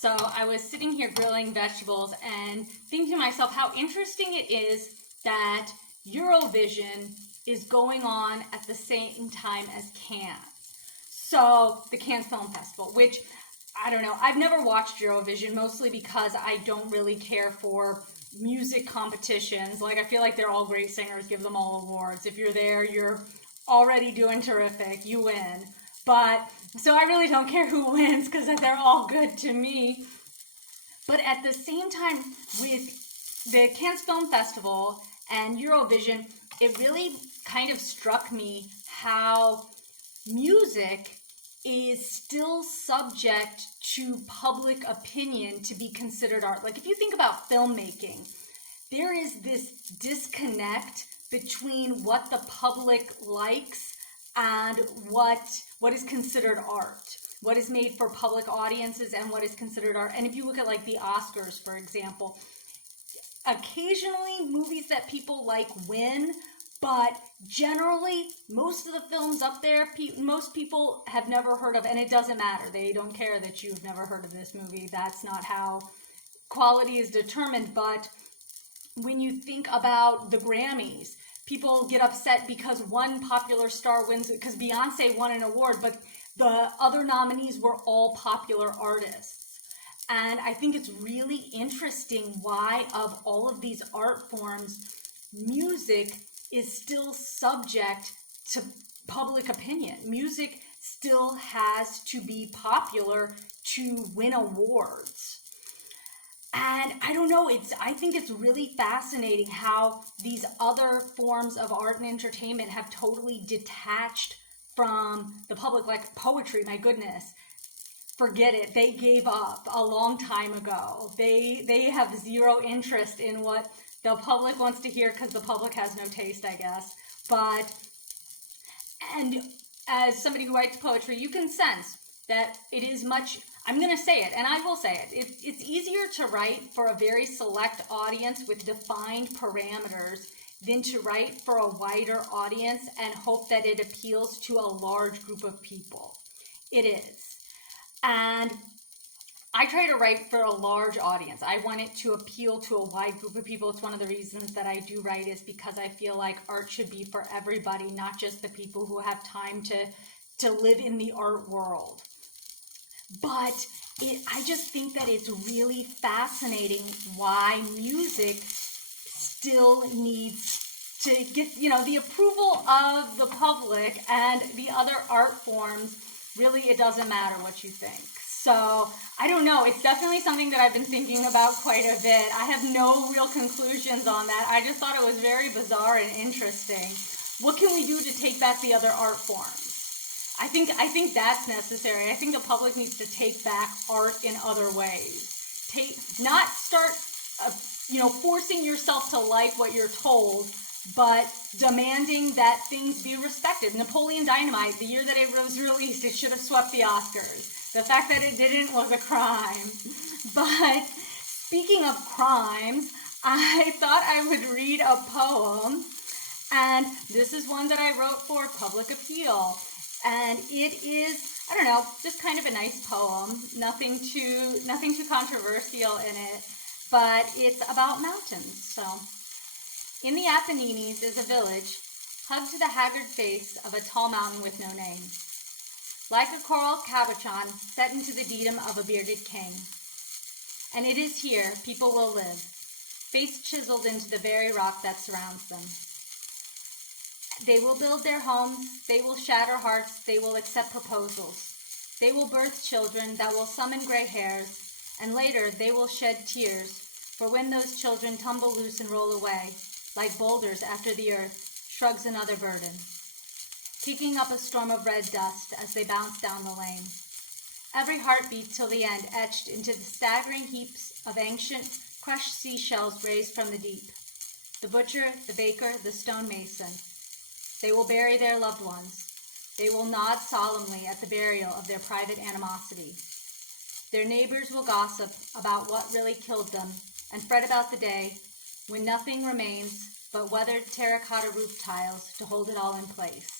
So I was sitting here grilling vegetables and thinking to myself how interesting it is that Eurovision is going on at the same time as Cannes. So the Cannes Film Festival, which, I don't know, I've never watched Eurovision, mostly because I don't really care for music competitions. Like, I feel like they're all great singers, give them all awards. If you're there, you're already doing terrific, you win. But, so I really don't care who wins because they're all good to me. But at the same time, with the Cannes Film Festival and Eurovision, it really kind of struck me how music is still subject to public opinion to be considered art. Like, if you think about filmmaking, there is this disconnect between what the public likes and what is considered art, what is made for public audiences and what is considered art. And if you look at like the Oscars, for example, occasionally movies that people like win, but generally most of the films up there, most people have never heard of, and it doesn't matter. They don't care that you've never heard of this movie. That's not how quality is determined. But when you think about the Grammys, people get upset because one popular star wins, because Beyonce won an award, but the other nominees were all popular artists. And I think it's really interesting why, of all of these art forms, music is still subject to public opinion. Music still has to be popular to win awards. And I don't know, I think it's really fascinating how these other forms of art and entertainment have totally detached from the public, like poetry, my goodness. Forget it. They gave up a long time ago. They have zero interest in what the public wants to hear because the public has no taste, I guess. And as somebody who writes poetry, you can sense that it is much, I'm going to say it, and I will say it. It's easier to write for a very select audience with defined parameters than to write for a wider audience and hope that it appeals to a large group of people. It is. And I try to write for a large audience. I want it to appeal to a wide group of people. It's one of the reasons that I do write, is because I feel like art should be for everybody, not just the people who have time to live in the art world. But I just think that it's really fascinating why music still needs to get, the approval of the public, and the other art forms, really, it doesn't matter what you think. So, I don't know. It's definitely something that I've been thinking about quite a bit. I have no real conclusions on that. I just thought it was very bizarre and interesting. What can we do to take back the other art forms? I think that's necessary. I think the public needs to take back art in other ways. Not start, forcing yourself to like what you're told, but demanding that things be respected. Napoleon Dynamite, the year that it was released, it should have swept the Oscars. The fact that it didn't was a crime. But speaking of crimes, I thought I would read a poem, and this is one that I wrote for public appeal. And it is, I don't know, just kind of a nice poem, nothing too controversial in it, but it's about mountains. So, in the Apennines is a village, hugged to the haggard face of a tall mountain with no name. Like a coral cabochon set into the diadem of a bearded king. And it is here people will live, face chiseled into the very rock that surrounds them. They will build their homes, they will shatter hearts, they will accept proposals. They will birth children that will summon gray hairs, and later they will shed tears, for when those children tumble loose and roll away, like boulders after the earth shrugs another burden, kicking up a storm of red dust as they bounce down the lane. Every heartbeat till the end etched into the staggering heaps of ancient, crushed seashells raised from the deep. The butcher, the baker, the stonemason. They will bury their loved ones. They will nod solemnly at the burial of their private animosity. Their neighbors will gossip about what really killed them and fret about the day when nothing remains but weathered terracotta roof tiles to hold it all in place.